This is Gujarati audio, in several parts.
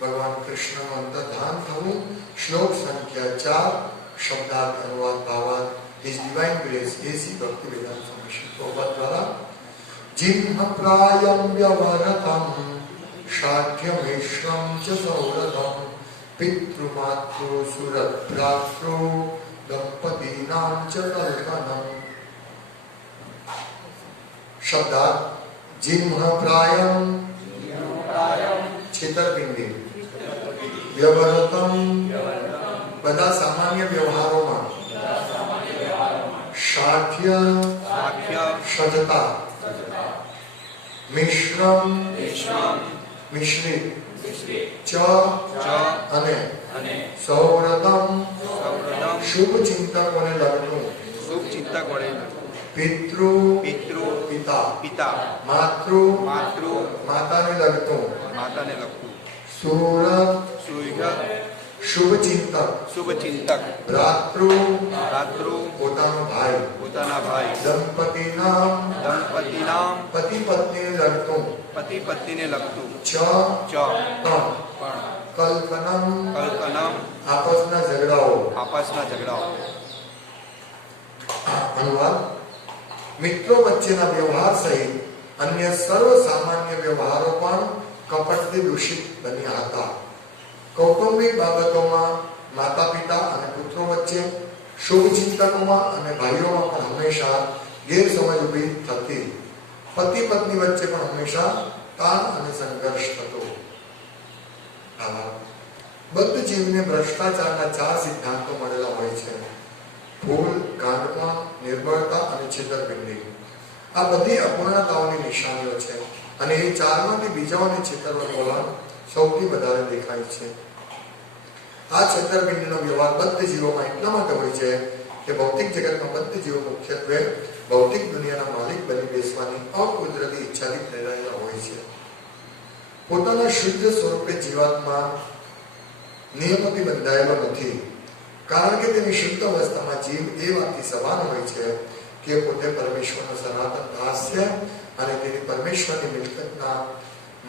भगवान कृष्ण अंतर्धान थवू श्लोक संख्या 4 शब्दार्थ अनुवाद भावार्थ His Divine Grace AC Bhakti Vedanta Commission Prabhupada द्वारा जिन्ह प्रायं व्यवहृतं शाठ्यमेश्वरं च सौरभं पितृमातृ सुरभ्रातृ दंपतीनां च कल्पनम्। शब्दार्थ जिन्ह प्रायं छेतरपिंडी व्यवहृतं બધા સામાન્ય વ્યવહારોમાં શાઠ્ય સજ્જતા મિશ્રમ મિશ્રિત ચ અને સૌરતમ શુભ ચિંતકોને લગતું પિતૃ પિતા માતાને લગતું સુર શુભ ચિંતક ભ્રાતૃ પોતાનો ભાઈ દંપતીનામ પતિ પત્નીને લગતું ચ કલ્પનમ આપસના ઝઘડાઓ અનુવાદ મિત્રો વચ્ચેના વ્યવહાર સહિત અન્ય સર્વ સામાન્ય વ્યવહારો પણ કપટથી દૂષિત બન્યા હતા. કૌટુંબિક બાબતોમાં માતા પિતા અને પુત્રો વચ્ચે, શુભ ચિંતકોમાં અને ભાઈઓમાં પણ હંમેશા ગેરસમજ ઊભી થતી. પતિ પત્ની વચ્ચે પણ હંમેશા તાણ અને સંઘર્ષ થતો. બદ્ધ જીવને ભ્રષ્ટાચારના 4 સિદ્ધાંતો મળેલા હોય છે: ભૂલ, ગાંડપણ, નિર્બળતા અને છેતરપિંડી. આ બધી અપૂર્ણતાઓની નિશાનીઓ છે અને એ 4માંથી બીજાઓને છેતરવાનું વલણ સૌથી વધારે દેખાય છે. આ છેતરપિંડીનો વ્યવહાર બદ્ધ જીવોમાં એટલા માટે હોય છે કે ભૌતિક જગતમાં બદ્ધ જીવો મુખ્યત્વે ભૌતિક દુનિયાના માલિક બની બેસવાની અકુદરતી ઈચ્છાથી પ્રેરાયેલા હોય છે. પોતાના શુદ્ધ સ્વરૂપે જીવાત્મા નિયમોથી બંધાયેલો નથી, કારણ કે તેની શુદ્ધ અવસ્થામાં જીવ એ વાતથી સભાન હોય છે કે પોતે પરમેશ્વરનો સનાતન દાસ છે અને તેની પરમેશ્વરની મિલકતના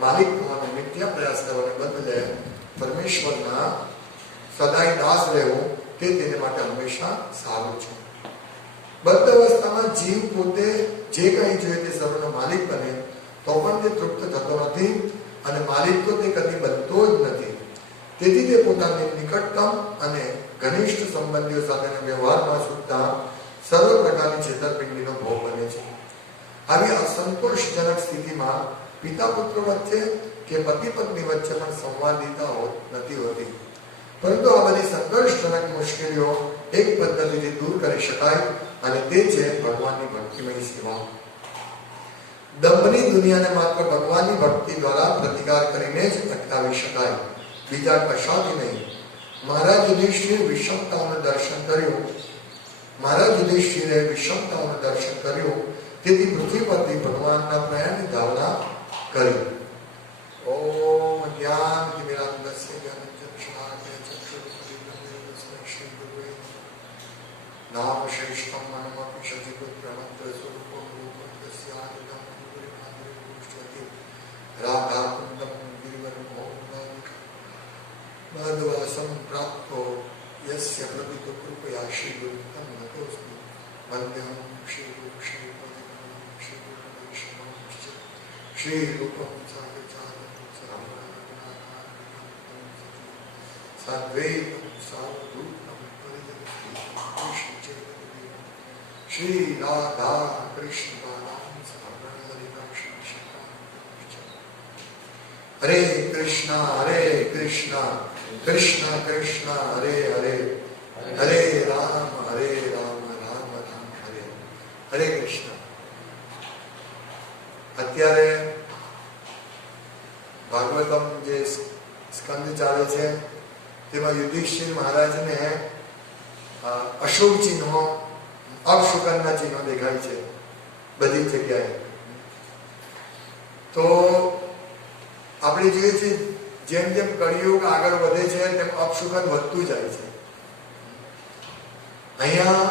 માલિક થવાનો નિત્ય પ્રયાસ કરવાને બદલે પરમેશ્વરના સદાય દાસ રહેવું તે તેને માટે હંમેશા સારું છે. બદ્ધ અવસ્થામાં જીવ પોતે જે કંઈ જોઈએ તે સર્વનો માલિક બને તો પણ તે તૃપ્ત થતો નથી અને માલિક તો તે કદી બનતો જ નથી. તેથી તે પોતાની નિકટતમ અને ઘનિષ્ઠ સંબંધીઓ સાથેના વ્યવહારમાં સુદ્ધા સર્વ પ્રકારની છેતરપિંડીનો ભોગ બને છે. આવી અસંતોષજનક સ્થિતિમાં પિતા પુત્ર વચ્ચે કે પતિ પત્ની વચ્ચે પણ સંવાદિતા નથી હોતી, પરંતુ આ બધી સંઘર્ષજનક મુશ્કેલીઓ એક પદ્ધતિથી દૂર કરી શકાય અને તે છે ભગવાનની ભક્તિમય સેવા. દંભની દુનિયાને માત્ર ભગવાનની ભક્તિ દ્વારા પ્રતિકાર કરીને જ અટકાવી શકાય, બીજા કશાથી નહીં. મહારાજ યુધિષ્ઠિરે વિષમતાઓનું દર્શન કર્યું, તેથી પૃથ્વી પરથી ભગવાનના પ્રયાણની ધારણા કરી. ઓમ જ્ઞાન વિરાંતસ્ય જ્ઞાનચક્ષુષાય ચક્ષુરુપદીપ્તસ્મૈ શ્રી ગુરુવે નામ શ્રેષ્ઠમ મનમપી સજીવપ્રમત્ર સ્વરૂપમ રૂપમ તસ્યાદિદમ ગુરુમાત્રે પુષ્યતિ રાધા કુંદમ ગિરિવરમ મદવાસમ પ્રાપ્તો યસ્ય પ્રતિતો કૃપયા શ્રી ગુરુતમ નતોસ્મિ વંદ્યહમ શ્રી ગુરુ શ્રી શ્રી રૂપમ શ્રી રાધા કૃષ્ણ હરે કૃષ્ણ કૃષ્ણ કૃષ્ણ હરે હરે હરે રામ રામ રામ હરે હરે કૃષ્ણ. અત્યારે ભાગવતમ જે સ્કંદ ચાલે છે તેમાં યુધિષ્ઠિર મહારાજને અશુભ ચિહ્નો, અપશુકનના ચિહ્નો દેખાય છે બધી જગ્યાએ. તો આપણે જોઈએ છીએ જેમ જેમ કળિયુગ આગળ વધે છે તેમ અપશુકન વધતું જાય છે. અહીંયા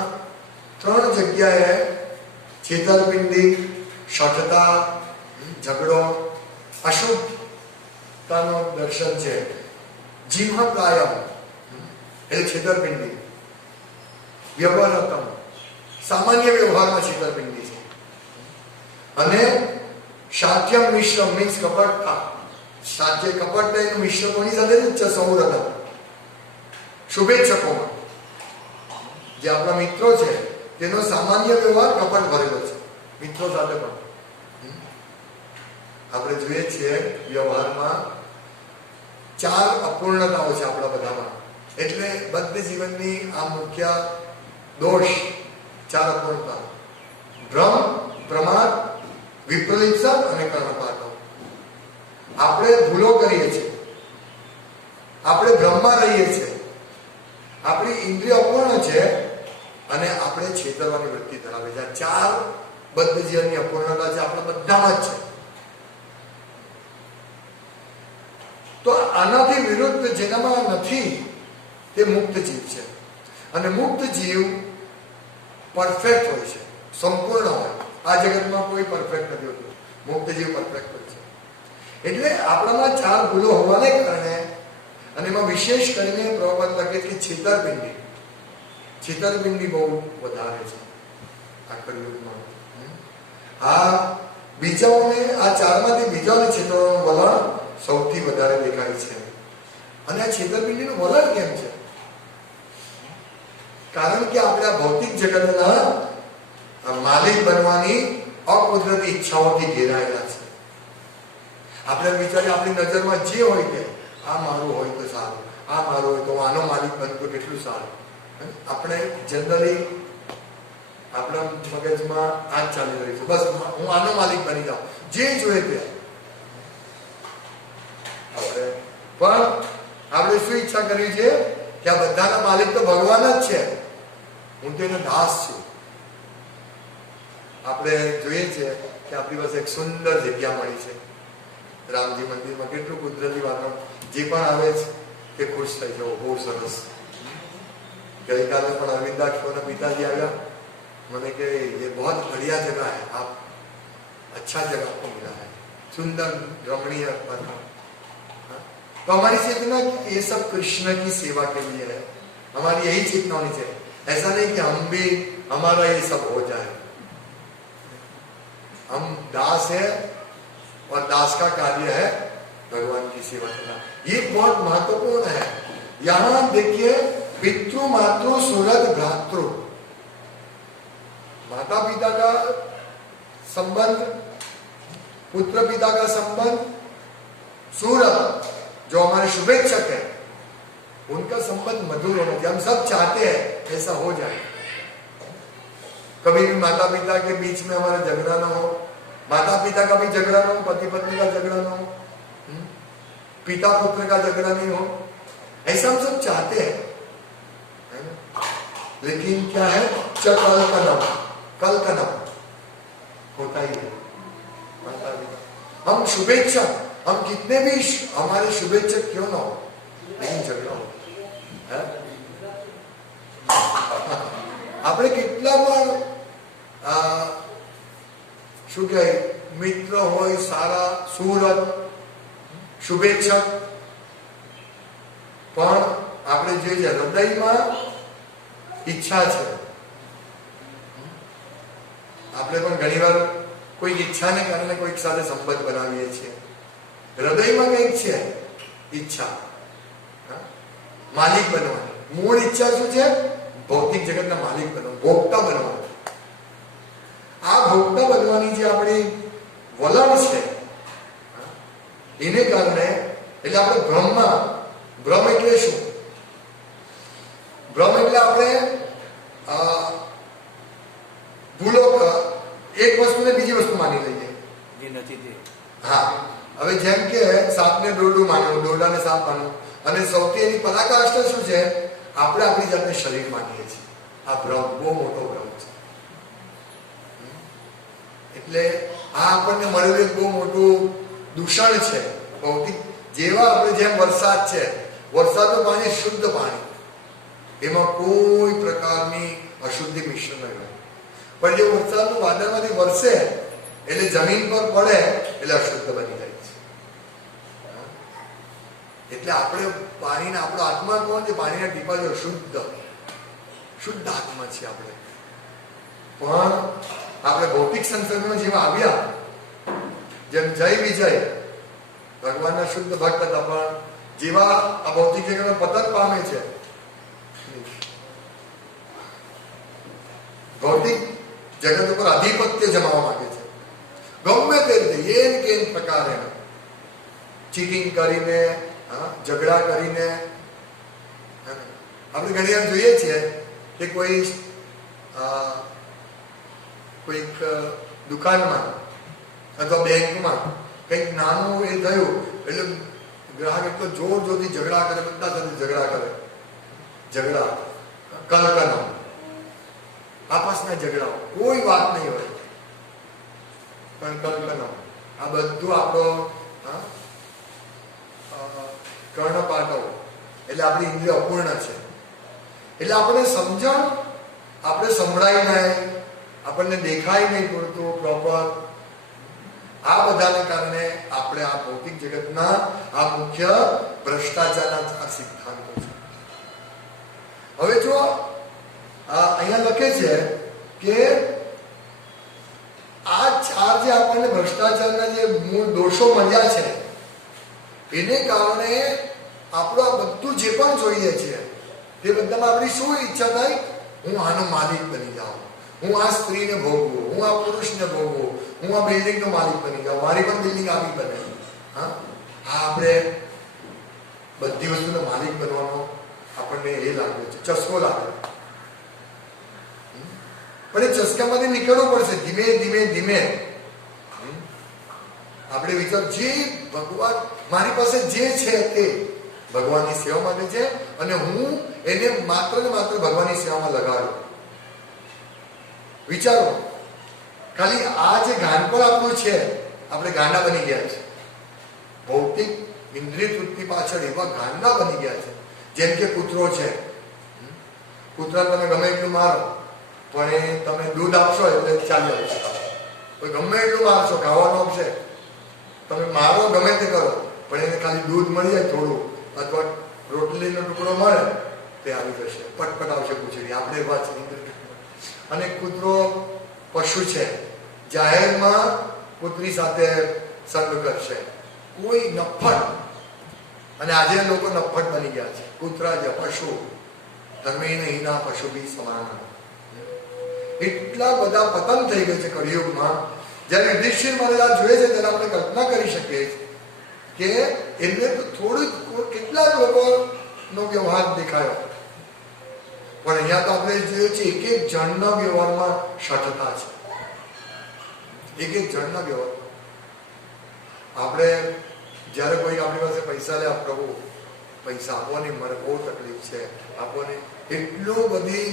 3 જગ્યાએ છેતરપિંડી, શઠતા, ઝઘડો, અશુભ મુક્તાનો દર્શન છે. જીવ કાયમ એટલે છેતરપિંડી. વ્યવહારતમ સામાન્ય વ્યવહારમાં છેતરપિંડી છે. અને શાક્યમ મિશ્રમ મીન્સ કપટતા. સાચે કપટ નહીં, મિશ્ર કોની સાથે છે? સૌરતમ શુભેચ્છકોમાં જે આપણા મિત્રો છે તેનો સામાન્ય વ્યવહાર કપટ ભરેલો છે. મિત્રો સાથે પણ આપણે જોઈએ છીએ વ્યવહારમાં 4 અપૂર્ણતાઓ છે આપણા બધામાં. એટલે બદ્ધ જીવનની આ મુખ્ય દોષ 4 અપૂર્ણતા: ભ્રમ, પ્રમાદ, વિપરીતસર અને કર્ણપાતો. આપણે ભૂલો કરીએ છીએ, આપણે ભ્રમમાં રહીએ છીએ, આપણી ઇન્દ્રિય અપૂર્ણ છે અને આપણે છેતરવાની વૃત્તિ ધરાવે છે. આ 4 બદ્ધ જીવનની અપૂર્ણતા છે, આપણા બધામાં જ છે. તો આનાથી વિરુદ્ધ જેનામાં નથી તે મુક્ત જીવ છે. અને મુક્ત જીવ પરફેક્ટ હોય છે, સંપૂર્ણ હોય. આ જગતમાં કોઈ પરફેક્ટ નથી હોતું, મુક્ત જીવ પરફેક્ટ હોય છે. એટલે આપણામાં 4 ભૂલો હોવાને કારણે, અને એમાં વિશેષ કરીને પ્રભુપાદ લખે કે છેતરપિંડી બહુ વધારે છે આ કળિયુગમાં. આ બીજાઓને, આ 4માંથી બીજાઓને છેતરવાનું વલણ સૌથી વધારે દેખાય છે. અને આ છેતરપિંડીનું વલણ કેમ છે? કારણ કે આપણે આ ભૌતિક જગતના માલિક બનવાની અકુદરતી ઈચ્છાઓથી ઘેરાયેલા છે. આપણે વિચારીએ આપણી નજરમાં જે હોય કે આ મારું હોય તો સારું, આ મારું હોય તો આનો માલિક બનતો કેટલું સારું. આપણે જનરલી આપણા મગજમાં આ જ ચાલી રહ્યું છે, બસ હું આનો માલિક બની જાઉં, જે જોઈએ તે. પણ આપણે શું ઈચ્છા કરવી છે કે આ બધાના માલિક તો ભગવાન જ છે, હું તો એનો દાસ છું. આપણે જોઈએ છે કે આપણી પાસે એક સુંદર જગ્યા મળી છે રામજી મંદિરમાં. કેટલું કુદરતી વાતાવરણ, જે પણ આવે છે તે ખુશ થઈ જાય, બહુ સરસ. ગઈકાલે પણ અરવિંદાક્ષના પિતાજી આવ્યા, મને કે ये बहुत बढ़िया जगह है, आप अच्छा जगह को मिला है, सुंदर रमणीय वातावरण. तो हमारी चेतना ये सब कृष्ण की सेवा के लिए है, हमारी यही चेतना होनी चाहिए. ऐसा नहीं कि हम भी हमारा ये सब हो जाए. हम दास है और दास का कार्य है भगवान की सेवा करना. ये बहुत महत्वपूर्ण है. यहाँ देखिए पितृ मातृ सुहृद भ्रातृ, माता पिता का संबंध, पुत्र पिता का संबंध, सुहृद जो हमारे शुभेच्छक है उनका संबंध मधुर होना चाहिए. हम सब चाहते हैं ऐसा हो जाए. कभी भी माता पिता के बीच में हमारा झगड़ा ना हो, माता पिता का भी झगड़ा ना हो, पति पत्नी का झगड़ा ना हो, पिता पुत्र का झगड़ा नहीं हो, ऐसा हम सब चाहते हैं. लेकिन क्या है, कलकनम होता ही है. माता पिता, हम शुभेच्छा, हम कितने भी हमारे शुभेच्छक क्यों ना हो, लेकिन झगड़ा हो. આપણે કેટલા પણ શું કહેવાય મિત્ર હોય, સારા સુહૃદ શુભેચ્છક, પણ આપણે જે હૃદયમાં ઈચ્છા છે, આપણે પણ ઘણીવાર કોઈ ઈચ્છાને કારણે કોઈક સાથે સંબંધ બનાવીએ છીએ. હૃદયમાં કંઈક છે ઈચ્છા માલિક બનવાની. મૂળ ઈચ્છા શું છે? ભૌતિક જગતના માલિક બનવાનું, ભોગતા બનવાનું. આ ભોગતા બનવાની જે આપણી વલણ છે એને કારણે, એટલે આપણે ભ્રમમાં, ભ્રમ એટલે શું? ભ્રમ એટલે આપણે ભૂલો, એક વસ્તુને બીજી વસ્તુ માની લઈએ જે નથી તે. હા, હવે જેમ કે સાપને દોરડું માનવું, દોરડાને સાપ માનવું, અને સૌથી એની પરાકાષ્ઠા શું છે? આપણે આપણી જાતને શરીર માનીએ છીએ. આ ભ્રમ બહુ મોટો ભ્રમ છે. એટલે આ આપણને મળેલું એક બહુ મોટું દૂષણ છે ભૌતિક. જેવા આપણે, જેમ વરસાદ છે, વરસાદનું પાણી શુદ્ધ પાણી, એમાં કોઈ પ્રકારની અશુદ્ધિ મિશ્ર નહીં હોય. પણ જે વરસાદનું વાદળમાંથી વરસે એટલે જમીન પર પડે એટલે અશુદ્ધ બની જાય છે. એટલે આપણે પાણીના, આપણો આત્મા કોણ છે? પાણીના ટીપા જો શુદ્ધ આત્મા છે આપણે. પણ આપણે ભૌતિક સંસર્ગમાં જેવા આવ્યા, જેમ જય વિજય ભગવાનના શુદ્ધ ભક્ત હતા, પણ જેવા આ ભૌતિક જગતમાં પતન પામે છે, ભૌતિક જગત ઉપર આધિપત્ય જમાવવા માંગે છે, ગમે તે રીતે એન કેન પ્રકારે ચીટિંગ કરીને, ઝઘડા કરીને. આપણે ઘણી વાર જોઈએ છીએ કે કોઈક દુકાનમાં અથવા બેંકમાં કંઈક નાનું એ થયું એટલે ગ્રાહક એટલો જોર જોરથી ઝઘડા કરે, બધા સાથે ઝઘડા કરે, કલકનો, આપસના ઝઘડાઓ, કોઈ વાત નહીં હોય પણ કલકનો. આ બધું આપણો કર્ણપાટવ, એટલે આપણી ઇન્દ્રિય અપૂર્ણ છે. એટલે આપણે સમજણ, આપણે સંભળાય નહીં, આપણને દેખાય નહીં પૂરતું પ્રોપર. આ બધાને કારણે આપણે આ ભૌતિક જગતના આ મુખ્ય ભ્રષ્ટાચારના આ સિદ્ધાંતો છે. હવે જો અહીંયા લખે છે કે આ ચાર જે આપણને ભ્રષ્ટાચારના જે મૂળ દોષો મળ્યા છે, એને કારણે આપણું આ બધું જે પણ જોઈએ છે તે બધામાં આપણી શું ઈચ્છા થાય? હું આનો માલિક બની જાઉં, હું આ સ્ત્રીને ભોગવું, હું આ પુરુષને ભોગવું, હું આ બિલ્ડિંગનો માલિક બની જાઉં, મારી પણ બિલ્ડિંગ આવી બને. આપણે બધી વસ્તુનો માલિક બનવાનો આપણને એ લાગે છે, ચસ્કો લાગે. પણ એ ચસ્કામાંથી નીકળવું પડશે ધીમે ધીમે ધીમે. આપણે વિચાર, જે ભગવાન મારી પાસે જે છે તે ભગવાનની સેવા માટે છે અને હું એને માત્ર ને માત્ર ભગવાનની સેવામાં લગાડું. વિચારો, ખાલી આ જે ગાનપણ આપણું છે, આપણે ગાંડા બની ગયા છે. ભૌતિક ઇન્દ્રિય તૃપ્તિ પાછળ એવા ગાંડા બની ગયા છે. જેમ કે કૂતરો છે, કૂતરાને તમે ગમે એટલું મારો પણ એ તમે દૂધ આપશો એટલે ચાલી આવશે. ગમે એટલું મારશો, ખાવાનું આપશે, તમે મારો ગમે તે કરો પણ એને ખાલી દૂધ મળી જાય થોડું અથવા રોટલીનો ટુકડો મળે તે આવી જશે, પટપટ આવશે પૂછડી. આપણે એવા છે. અને કૂતરો પશુ છે, જાહેરમાં કૂતરી સાથે સંગ કરશે, કોઈ નફ્ફટ. અને આજે લોકો નફ્ફટ બની ગયા છે. કૂતરા જે પશુ, ધર્મેણ હીના પશુ બી સમાન. એટલા બધા પતન થઈ ગયું છે કળિયુગમાં. જ્યારે યુધિષ્ઠિર મહારાજ જોઈએ છે ત્યારે આપણે કલ્પના કરી શકીએ કે એમને તો થોડું કેટલાક લોકોનો વ્યવહાર દેખાયો, પણ અહીંયા તો આપણે જોયું છે એક એક જણના વ્યવહારમાં શઠતા છે. એક એક જણના વ્યવહાર. આપણે જ્યારે કોઈ આપણી પાસે પૈસા લે, પ્રભુ પૈસા આપો ને, મારે બહુ તકલીફ છે, આપો ને, એટલું બધી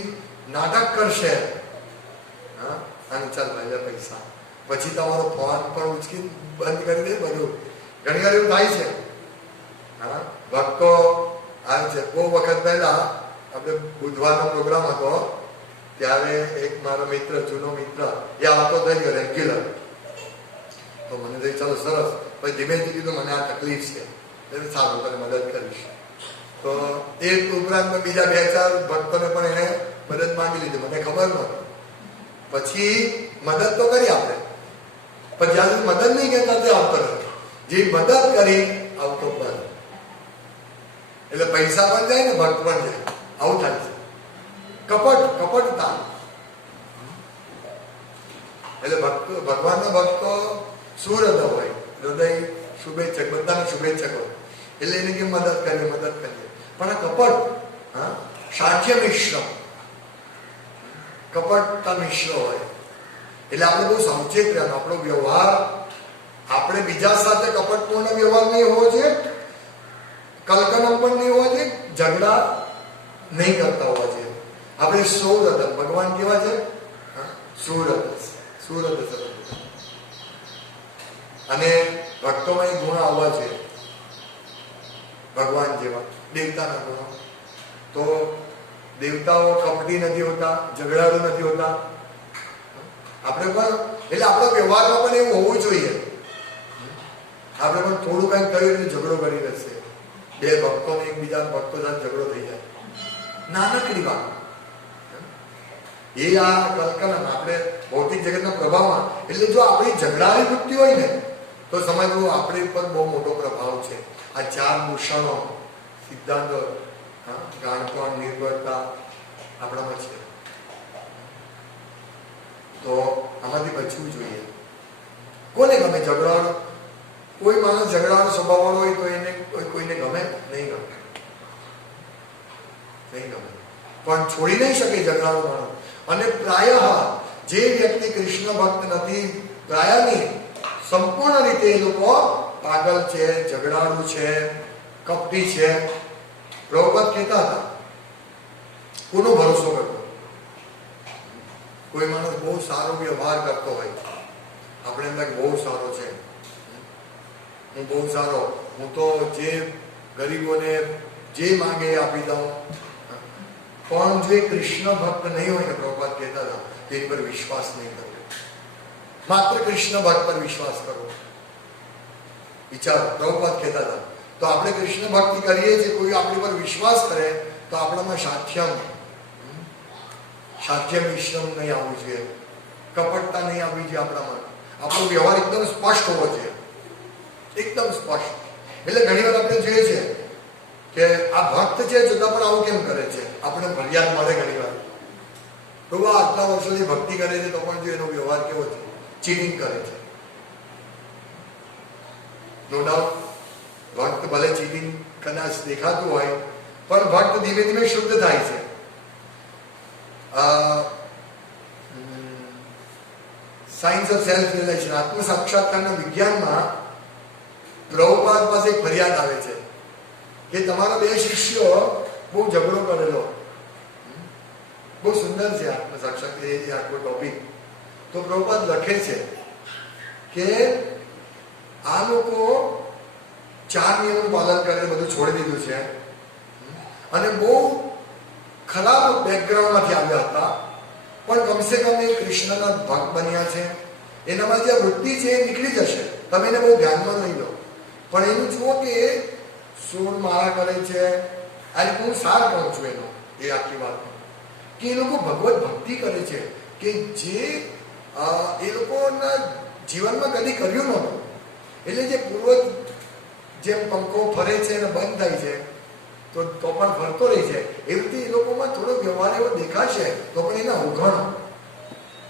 નાટક કરશે. અને ચાલ ભાઈ પૈસા, પછી તમારો ફોન પણ ઉચકી બંધ કરી દે બધું. ઘણી વાર એવું થાય છે. ભક્તો આવે છે. બહુ વખત પહેલા આપણે બુધવારનો પ્રોગ્રામ હતો ત્યારે એક મારો મિત્ર, જૂનો મિત્ર, એ આવતો થઈ ગયો રેગ્યુલર. તો મને થઈ ચાલો સરસ. પછી ધીમેથી કીધું મને આ તકલીફ છે, એટલે સારું તને મદદ કરીશ. તો એ ઉપરાંત બીજા 2-4 ભક્તોને પણ એને મદદ માંગી લીધી. મને ખબર નહોતી. પછી મદદ તો કરી આપણે, પણ જ્યાં સુધી મદદ નહીં કરતા તે આવતો રહ્યો. જે મદદ કરી આવતો બંધ. એટલે પૈસા પણ જાય ને ભક્ત પણ જાય. આવું થાય છે. કપટતા. એટલે ભગવાનના ભક્તો સુહૃદય હોય, હૃદય શુભેચ્છક, બધાને શુભેચ્છક હોય. એટલે એને કે મદદ કરીએ. પણ આ કપટ, શાઠ્ય મિશ્ર, કપટતા મિશ્ર હોય. એટલે આપણે બહુ સાવચેત રહેવાનું. આપણો વ્યવહાર, આપણે બીજા સાથે કપટપૂર્ણ વ્યવહાર નહીં હોવો જોઈએ, કલકનમ પણ નહીં હોવા જોઈએ, ઝઘડા નહીં કરતા હોવા જોઈએ. આપણે સૌરદ, ભગવાન કેવા છે? સુરદ. અને ભક્તોમાં એ ગુણ આવવા છે ભગવાન જેવા, દેવતાના ગુણો. તો દેવતાઓ કપટી નથી હોતા, ઝઘડાળુ નથી હોતા. આપણે પણ, એટલે આપણા વ્યવહારમાં પણ એવું હોવું જોઈએ. આપણે પણ થોડું કંઈક કર્યું એટલે ઝઘડો કરી રહેશે, બે ભક્તોને એકબીજા ભક્તો સાથે ઝઘડો થઈ જાય, નાનકડી વાત. એ આ કલ્પના આપણે ભૌતિક જગતના પ્રભાવમાં, એટલે જો આપણી ઝઘડાની વૃત્તિ હોય ને તો સમજવું આપણી પર બહુ મોટો પ્રભાવ છે. આ ચાર દૂષણો સિદ્ધાંત, ગાણપણ, નિર્બળતા આપણામાં છે. તો આમાંથી બચવું જોઈએ. કોને ગમે ઝઘડાવાનો? કોઈ માણસ ઝઘડાનો સ્વભાવવાળો હોય તો એને કોઈને ગમે નહીં, ગમે નહીં ગમે, પણ છોડી નહીં શકે ઝઘડાનો માણસ. અને પ્રાય જે વ્યક્તિ કૃષ્ણ ભક્ત નથી, પ્રાયની સંપૂર્ણ રીતે એ લોકો પાગલ છે, ઝઘડાળુ છે, કપટી છે. પ્રભુપાદ કહેતા હતા, કોનો ભરોસો કરતો? કોઈ માણસ બહુ સારો વ્યવહાર કરતો હોય, આપણે એમ લાગે બહુ સારો છે, હું બહુ સારો, હું તો જે ગરીબોને જે માંગે એ આપી દઉં. પણ જો એ કૃષ્ણ ભક્ત નહીં હોય ને, પ્રભુપાદ કહેતા હતા, તેની પર વિશ્વાસ નહીં કરવો, માત્ર કૃષ્ણ ભક્ત પર વિશ્વાસ કરવો. વિચારો, પ્રભુપાદ કહેતા હતા. તો આપણે કૃષ્ણ ભક્તિ કરીએ છીએ, કોઈ આપણી પર વિશ્વાસ કરે તો આપણામાં શાઠ્ય મિશ્રમ નહીં આવવું જોઈએ, કપટતા નહીં આવવી જોઈએ આપણામાં. આપણો વ્યવહાર એકદમ સ્પષ્ટ હોવો જોઈએ, એકદમ સ્પષ્ટ. એટલે ઘણી વાર આપણે જોઈએ છે કે આ ભક્ત છે છતાં પણ આવું કેમ કરે છે, આપણે ફરિયાદ મળે ઘણી વાર. પ્રભુ આટલા વર્ષોથી ભક્તિ કરે છે તો પણ જો એનો વ્યવહાર કેવો છે, ચીટિંગ કરે છે. નો ડાઉટ ભક્ત ભલે ચીટિંગ કદાચ દેખાતું હોય, પણ ભક્ત ધીમે ધીમે શુદ્ધ થાય છે. સાયન્સ ઓફ સેલ્ફ રિયલાઇઝેશન, આત્મ સાક્ષાત્કારના વિજ્ઞાનમાં પ્રભુપાદ પાસે એક ફરિયાદ આવે છે કે તમારા બે શિષ્યો બહુ ઝઘડો કરેલો. બહુ સુંદર છે આત્મ સાક્ષાત્કાર, એ આખો ટોપિક. તો પ્રભુપાદ લખે છે કે આ લોકો 4 નિયમોનું પાલન કરે, બધું છોડી દીધું છે અને બહુ ખરાબ બેકગ્રાઉન્ડમાંથી આવ્યા હતા, પણ કમસે કમ એ કૃષ્ણના ભક્ત બન્યા છે. એનામાં જે વૃત્તિ છે એ નીકળી જશે, તમે એને બહુ ધ્યાનમાં નહીં લો. પણ એનું જુઓ કે એ સોળ માળા કરે છે. આ રીતે હું સાર કહું છું એનો, એ આખી વાત કે એ લોકો ભગવત ભક્તિ કરે છે કે જે એ લોકોના જીવનમાં કદી કર્યું નહોતું. એટલે જે પૂર્વજ જેમ પંખો ફરે છે અને બંધ થાય છે તો પણ ફરતો રહી છે, એવી રીતે એ લોકોમાં થોડો વ્યવહાર એવો દેખાશે તો પણ એના અવગણો.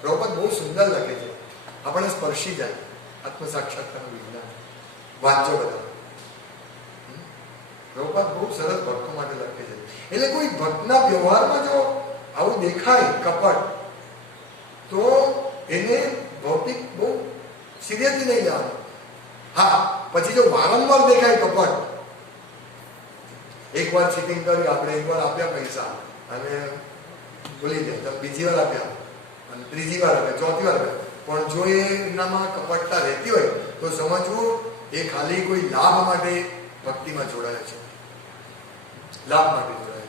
પ્રભુપાદ બહુ સુંદર લખે છે, આપણને સ્પર્શી જાય. આત્મ સાક્ષાત્કારનું વિજ્ઞાન વાંચો બધા. પ્રભુપાદ બહુ સરસ ભક્તો માટે લખે છે. એટલે કોઈ ભક્તના વ્યવહારમાં જો આવું દેખાય કપટ, તો એને ભૌતિક બહુ સિરિયસલી નહીં લેવાનું. હા, પછી જો વારંવાર દેખાય કપટ, એકવાર ચીટિંગ કરી આપણે, એકવાર આપ્યા પૈસા અને ભૂલી જાય, બીજી વાર આપ્યા અને ત્રીજી વાર આપ્યા, ચોથી વાર આપ્યા, પણ જો એનામાં કપટતા રહેતી હોય તો સમજવું એ ખાલી કોઈ લાભ માટે ભક્તિમાં જોડાય છે, લાભ માટે જોડાય.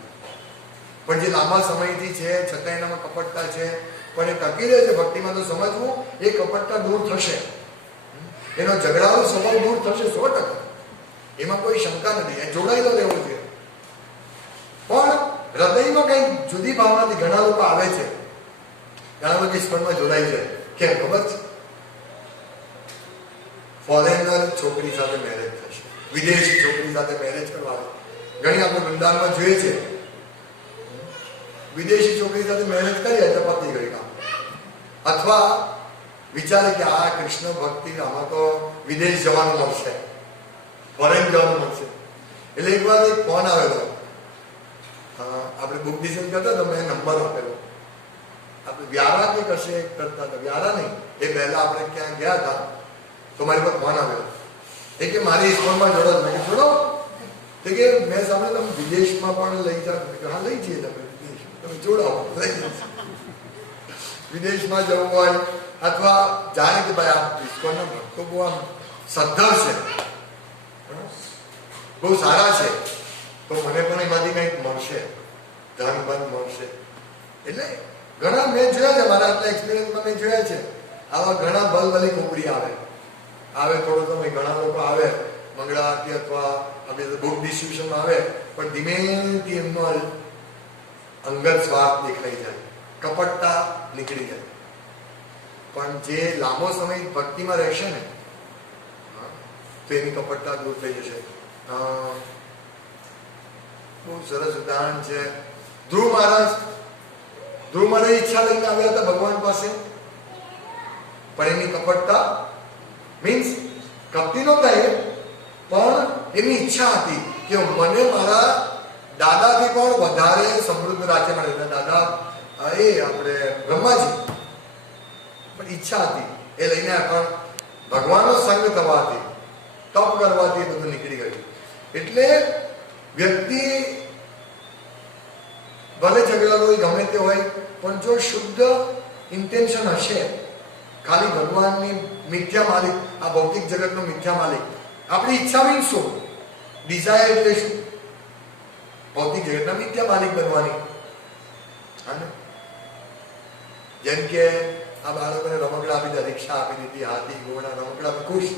પણ જે લાંબા સમયથી છે છતાં એનામાં કપટતા છે પણ એ ટકી રહે છે ભક્તિમાં, તો સમજવું એ કપટતા દૂર થશે, એનો ઝઘડાનો સ્વભાવ દૂર થશે 100%. એમાં કોઈ શંકા નથી, એ જોડાયેલો રહેવો છે. પણ હૃદયમાં કઈ જુદી ભાવનાથી ઘણા લોકો આવે છે, ઘણા લોકો ઈશ્વરમાં જોડાય છે. કેમ ખબર છે? ફોરેનર છોકરી સાથે મેરેજ થશે, વિદેશી છોકરી સાથે મેરેજ કરવા આવે. ઘણી આપણે વૃંદાવનમાં જોઈએ છે, વિદેશી છોકરી સાથે મેરેજ કરી એટલે પતી ગઈ કામ. અથવા વિચારે કે આ કૃષ્ણ ભક્તિ, આમાં તો વિદેશ જવાનું મળશે, ફોરેન જવાનું મળશે. એટલે એક વાર એક ફોન આવેલો, આપણે બુક ડિઝાઇન કરતા તો મેં નંબર આપેલો. આપણે વ્યારા કે કશે કરતા હતા, વ્યારા નહીં, એ પહેલા આપણે ક્યાં ગયા હતા તો મારી પર ફોન આવ્યો. એ કે મારી સ્કૂલમાં જોડો. મેં કે જોડો, તો કે મેં સાંભળ્યું તમે વિદેશમાં પણ લઈ જાઓ. હા, લઈ જઈએ તમે વિદેશ, તમે જોડાવો, લઈ જઈએ. વિદેશમાં જવું હોય અથવા જાણે કે ભાઈ આ ઇસ્કોનના ભક્તો બહુ આમ સદ્ધર છે, બહુ સારા છે, તો મને પણ એમાંથી કંઈક મળશે, ધન બન મળશે. એટલે ઘણા મેં જોયા છે, મારા આટલા એક્સપિરિયન્સમાં મેં જોયા છે. આવા ઘણા ભલભલી કોપડી આવે થોડો સમય, ઘણા લોકો આવે મંગળા આરતી અથવા હવે બુક ડિસ્ટ્રીબ્યુશનમાં આવે પણ ધીમેથી એમનો અંગત સ્વાર્થ દેખાઈ જાય, કપટતા નીકળી જાય. પણ જે લાંબો સમય ભક્તિમાં રહેશે ને તો એની કપટતા દૂર થઈ જશે. બહુ સરસ ઉદાહરણ છે. ધ્રુવ મહારાજ ઈચ્છા લઈને આવ્યા હતા ભગવાન પાસે, પણ એની કપટતા મીન્સ કપટી નહોતા એ, પણ એની ઈચ્છા હતી કે મને મારા દાદાથી પણ વધારે સમૃદ્ધ રાજ્ય મળે. દાદા એ આપણે બ્રહ્માજી, પણ ઈચ્છા હતી એ લઈને, પણ ભગવાનનો સંગ થવાથી, તપ કરવાથી એ બધું નીકળી ગયું. એટલે વ્યક્તિ ભલે ઝઘડા હોય, ગમે તે હોય, પણ જો શુદ્ધ ઇન્ટેન્શન હશે, ખાલી ભગવાનની મિથ્યા માલિક, આ ભૌતિક જગતનો મિથ્યા માલિક, આપણી ઈચ્છા મીન્સ શું? ડિઝાયર એટલે શું? ભૌતિક જગતના મિથ્યા માલિક બનવાની. જેમ કે આ બાળકોને રમકડા આપી દીધા, રિક્ષા આપી દીધી, હાથી ઘોડા રમકડા, ખુશ,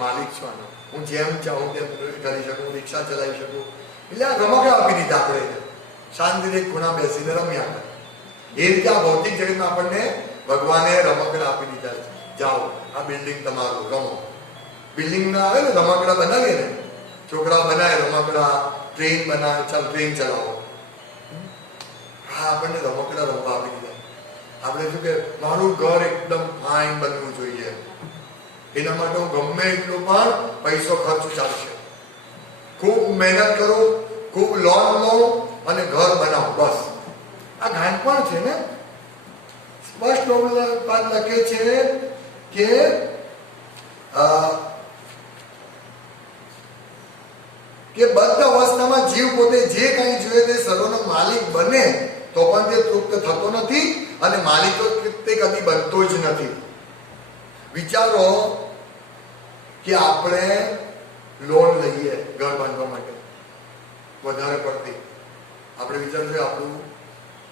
માલિક છો આનો, હું જેમ ચાહું તેમ કરી શકું, રિક્ષા ચલાવી શકું. એટલે આ રમકડા આપી દીધા, આપણે શાંતિથી ખૂણા બેસીને રમ્યા કરે. એ રીતે આ ભૌતિક જગતમાં આપણને ભગવાને રમકડા આપી દીધા. જાઓ, આ બિલ્ડિંગ તમારું, રમો. બિલ્ડિંગ ના આવે ને, રમકડા બનાવીએ ને, છોકરાઓ બનાવે રમકડા, ટ્રેન બનાવે, ચાલ ટ્રેન ચલાવો. હા, આપણને રમકડા રમવા આપી દીધા. આપણે શું કે મારું ઘર એકદમ ફાઇન બનવું જોઈએ, એના માટે હું ગમે એટલું પણ પૈસો ખર્ચું ચાલશે, ખૂબ મહેનત કરું, ખૂબ લોન લો અને ઘર બનાવો. બસ આ ગાંઠપણ છે ને. સ્પષ્ટ વાત લખે છે કે બદ્ધ અવસ્થામાં જીવ પોતે જે કંઈ જોઈએ તે સર્વનો માલિક બને તો પણ તે તૃપ્ત થતો નથી અને માલિક તે કદી બનતો જ નથી. વિચારો કે આપણે લોન લઈએ ઘર બાંધવા માટે, વધારે પડતી આપણે વિચારશું આપણું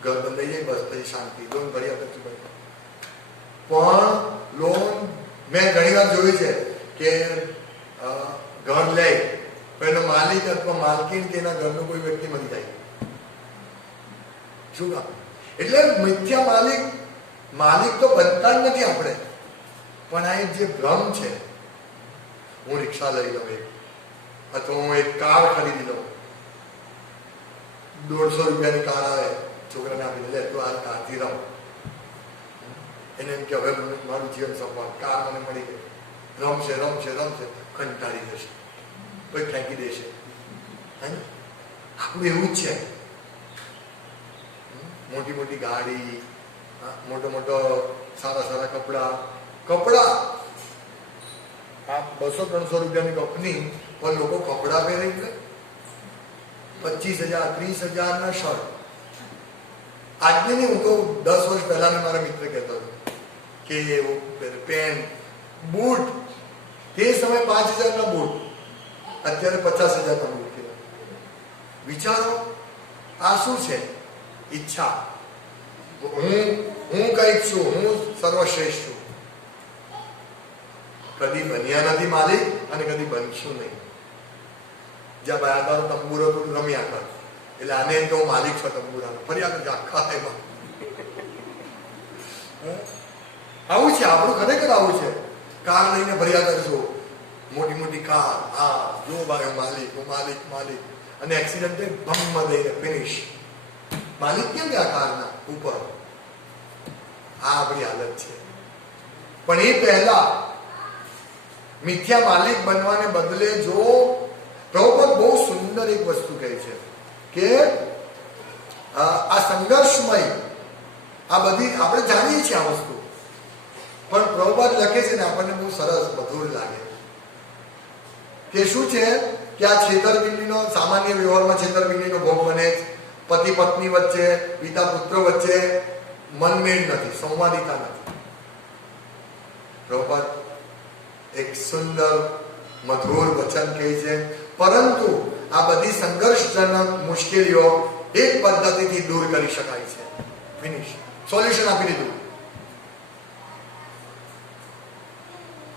ઘર બંધાઈ જાય, બસ પછી શાંતિ, લોન ભરી આપણે શું ભાઈ. પણ લોન મેં ઘણી વાર જોયું છે કે ઘર લે તો એનો માલિક અથવા માલકીન કે એના ઘરનો કોઈ વ્યક્તિ મરી જાય. શું કામ? એટલે મિથ્યા માલિક તો બનતા જ નથી આપણે. પણ આ એક જે ભ્રમ છે, હું રિક્ષા લઈ લઉં અથવા હું એક કાર ખરીદી લઉં, 150 રૂપિયાની કાર આવે, છોકરાને આપી દે, તું આ કારથી રમ. એને એમ કે હવે મારું જીવન સફળ, કાર મને મળી ગઈ, રમશે, કંટાળી જશે, કોઈ ફેંકી દેશે. આપણું એવું જ છે. મોટી મોટી ગાડી, મોટો સારા કપડા, આ 200-300 રૂપિયાની કંપની પણ લોકો કપડા પહેરે, 25,000 30,000 ના શર્ટ. આજની નહીં, હું તો 10 વર્ષ પહેલાની મારા મિત્ર કહેતો હતો કે પેન્ટ, બૂટ, તે સમય 5,000 ના બૂટ, અત્યારે 50,000 ના બૂટ કહેવાય. વિચારો આ શું છે? ઈચ્છા. હું કંઈક છું, હું સર્વશ્રેષ્ઠ છું. કદી બન્યા નથી માલિક અને કદી બનશું નહીં. જ્યાં બહાર તંબુરો રમ્યા કર, એટલે આને તો માલિક છો તંબુરાનો, ફરી આગળ આખા એમાં આવું છે આપણું. ખરેખર આવું છે. કાર લઈને ફર્યા કરશું, મોટી કાર, હા જો ભાઈ હું માલિક, અને એક્સિડન્ટ ભમમાં દઈને ફિનિશ. માલિક કેમ ગયા કારના ઉપર? આ આપણી હાલત છે. પણ એ પહેલા મિથ્યા માલિક બનવાને બદલે જો પ્રભુપાદ બહુ સુંદર એક વસ્તુ કહે છે કે આ સંઘર્ષમય, આ બધી આપણે જાણીએ છીએ આ વસ્તુ, પણ પ્રભુપાદ લખે છે ને આપણને બહુ સરસ મધુર લાગે કે શું છે કે આ છેતરપિંડીનો, સામાન્ય વ્યવહારમાં છેતરપિંડીનો ભોગ બને, પતિ પત્ની વચ્ચે, પિતા પુત્ર વચ્ચે મનમેળ નથી, સંવાદિતા નથી. પ્રભુપાદ એક સુંદર મધુર વચન કહે છે, પરંતુ આ બધી સંઘર્ષજનક મુશ્કેલીઓ એક પદ્ધતિથી દૂર કરી શકાય છે. ફિનિશ, સોલ્યુશન આપી દીધું.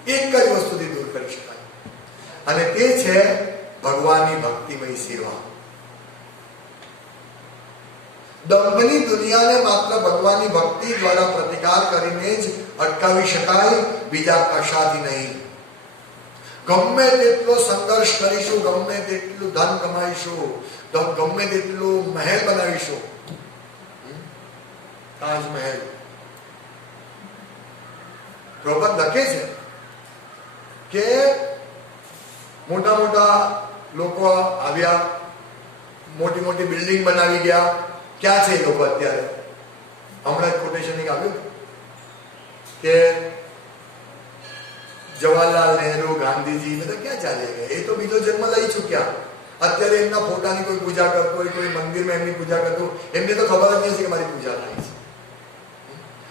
એક જ વસ્તુથી દૂર કરી શકાય, અને તે છે ભગવાનની ભક્તિમય સેવા. દંભની દુનિયાને માત્ર ભગવાનની ભક્તિ દ્વારા પ્રતિકાર કરીને જ અટકાવી શકાય, બીજા કશાથી નહીં. ગમે તેટલો સંઘર્ષ કરીશું, ગમે તેટલું ધન કમાઈશું, ગમે તેટલું મહેલ બનાવીશું, તાજમહેલ પ્રભુપાદ લખે છે કે મોટા મોટા લોકો આવ્યા, મોટી મોટી બિલ્ડિંગ બનાવી ગયા. ક્યાં છે એ લોકો અત્યારે? હમણાં જ કોટેશન એક આવ્યું કે જવાહરલાલ નહેરુ, ગાંધીજી બધા ક્યાં ચાલે ગયા? એ તો બીજો જન્મ લઈ ચૂક્યા. અત્યારે એમના ફોટાની કોઈ પૂજા કરતો હોય, કોઈ મંદિરમાં એમની પૂજા કરતો, એમને તો ખબર જ નથી કે મારી પૂજા થાય છે.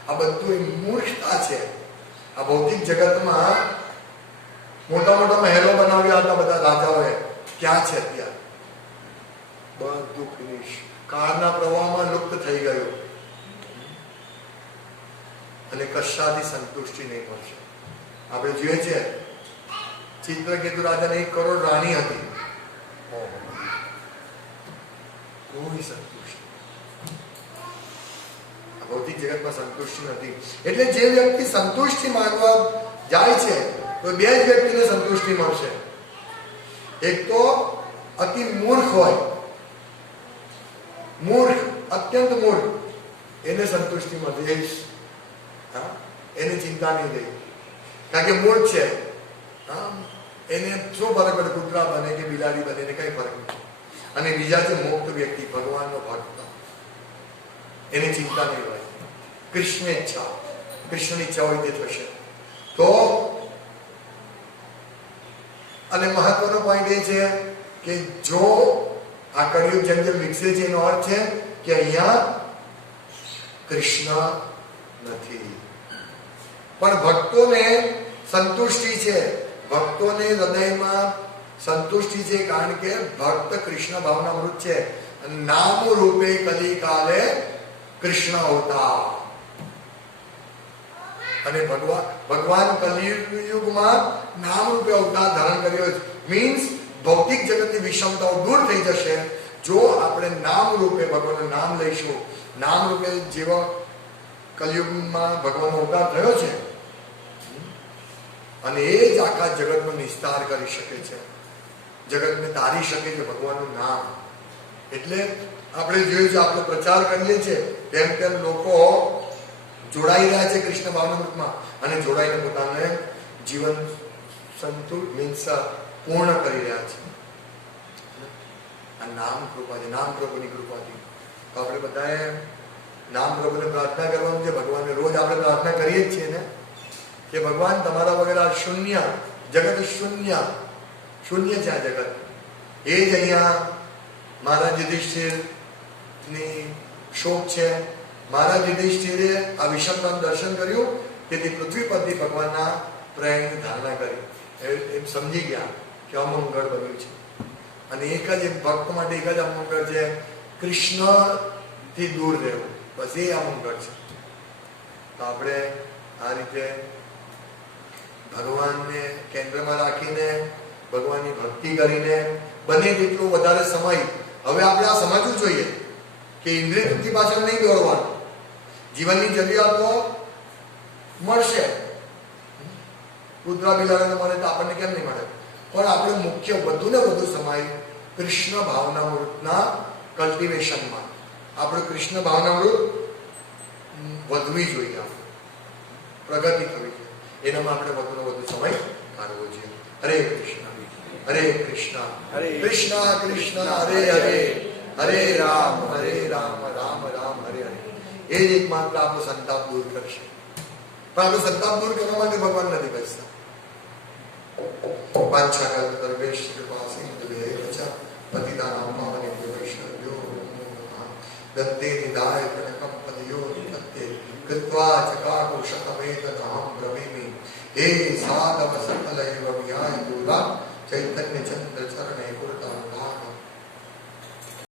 આ બધું મૂર્ખતા છે. આ ભૌતિક જગતમાં મોટા મોટા મહેલો બનાવ્યા હતા બધા રાજાઓએ, ક્યાં છે અત્યારે? બધું ફિનિશ, કાળના પ્રવાહમાં લુપ્ત થઈ ગયું. અને કશાથી સંતુષ્ટિ નહીં મળશે. આપણે જોઈએ છે ચિત્રકેતુ રાજાને 1 કરોડ રાણી હતી, કોઈ સંતુષ્ટિ. ભૌતિક જગતમાં સંતુષ્ટિ નથી. એટલે જે વ્યક્તિ સંતુષ્ટિ માંગવા જાય છે તો બે જ વ્યક્તિને સંતુષ્ટિ મળશે. એક તો અતિ મૂર્ખ હોય, મૂર્ખ, અત્યંત મૂર્ખ, એને સંતુષ્ટિ મળે. એને ચિંતા નહીં રહી, કારણ કે મૂર્ખ છે. એને શું ફરક પડે? કૂતરા બને કે બિલાડી બને, એને કઈ ફરક નથી. અને બીજા છે મુક્ત વ્યક્તિ, ભગવાનનો ભક્ત, એને ચિંતા નહીં હોય. કૃષ્ણ ઈચ્છા, કૃષ્ણની ઈચ્છા હોય તે થશે. તો અને મહત્વનો પોઈન્ટ એ છે કે જો આ કળિયુગ જેમ જેમ વિકસે છે એનો અર્થ છે કે અહીંયા કૃષ્ણ નથી, પણ ભક્તોને સંતુષ્ટિ છે. ભક્તોને હૃદયમાં સંતુષ્ટિ છે, કારણ કે ભક્ત કૃષ્ણ ભાવનામૃત છે. નામ રૂપે કલી કાલે કૃષ્ણ અવતાર. અને ભગવાન કલિયુગમાં નામ રૂપે અવતાર ધારણ કર્યો. મીન્સ ભૌતિક જગતની વિષમતાઓ દૂર થઈ જશે જો આપણે નામ રૂપે ભગવાનનું નામ લઈશું. નામ રૂપે જેવા કલિયુગમાં ભગવાનનો અવતાર થયો છે અને એ જ આખા જગતનો નિસ્તાર કરી શકે છે, જગતને તારી શકે છે ભગવાનનું નામ. એટલે આપણે જોયું છે, આપણે પ્રચાર કરીએ છીએ તેમ તેમ લોકો જોડાઈ રહ્યા છે કૃષ્ણ ભાવનામૃતમાં અને જોડાઈને પોતાને જીવન મીન્સ પૂર્ણ કરી રહ્યા છે. આ નામ કૃપા છે, નામ પ્રભુની કૃપાથી. તો આપણે બધાએ નામ પ્રભુને પ્રાર્થના કરવાનું છે. ભગવાનને રોજ આપણે પ્રાર્થના કરીએ જ છીએ ને કે ભગવાન તમારા વગર આ શૂન્ય જગત, શૂન્ય શૂન્ય છે આ જગત. એ જ અહીંયા મહારાજ યુધિષ્ઠિરની શોક છે. મહારાજ યુધિષ્ઠિરે આ વિષમતાનું દર્શન કર્યું, તેથી પૃથ્વી પરથી ભગવાનના પ્રેમની ધારણા કરી. એમ સમજી ગયા કે અમંગળ બન્યું છે. અને એક જ ભક્ત માટે એક જ અમંગળ છે, કૃષ્ણથી દૂર રહેવું. બસ એ અમંગળ છે. તો આપણે આ રીતે ભગવાનને કેન્દ્રમાં રાખીને ભગવાનની ભક્તિ કરીને બને તેટલો વધારે સમય હવે આપણે આ સમજવું જોઈએ કે ઇન્દ્રિય તૃપ્તિ પાછળ નહીં દોડવાનું. જીવનની જરૂરિયાતો મળશે, કૂતરા બિલાડીને મળે તો આપણને કેમ નહીં મળે, પણ આપણે મુખ્ય વધુ ને વધુ સમય કૃષ્ણ ભાવનામૃતના કલ્ટિવેશનમાં, આપણે કૃષ્ણ ભાવનામૃત વધવી જોઈએ, પ્રગતિ થવી જોઈએ. એનામાં આપણે વધુને વધુ સમય કાઢવો જોઈએ. હરે કૃષ્ણ હરે કૃષ્ણ કૃષ્ણ કૃષ્ણ હરે હરે હરે રામ રામ રામ હરે હરે. એ જ એકમાત્ર આપણો સંતાપ દૂર કરશે. પણ આપણે સંતાપ દૂર કરવા માટે ભગવાન નથી બેસતા. વાંછા કલ્પ સર્વેશ કૃપા સિંધુભ્યૈવ ચ પતિતાનાં પાવનેભ્યો વૈષ્ણવેભ્યો દત્તે નિધાય પ્रणकं पदयो निपत्ते कृत्वा चकाकुशतमेतदहं ब्रवीमि हे साधव सकलैव व्याय दूरा चैतन्य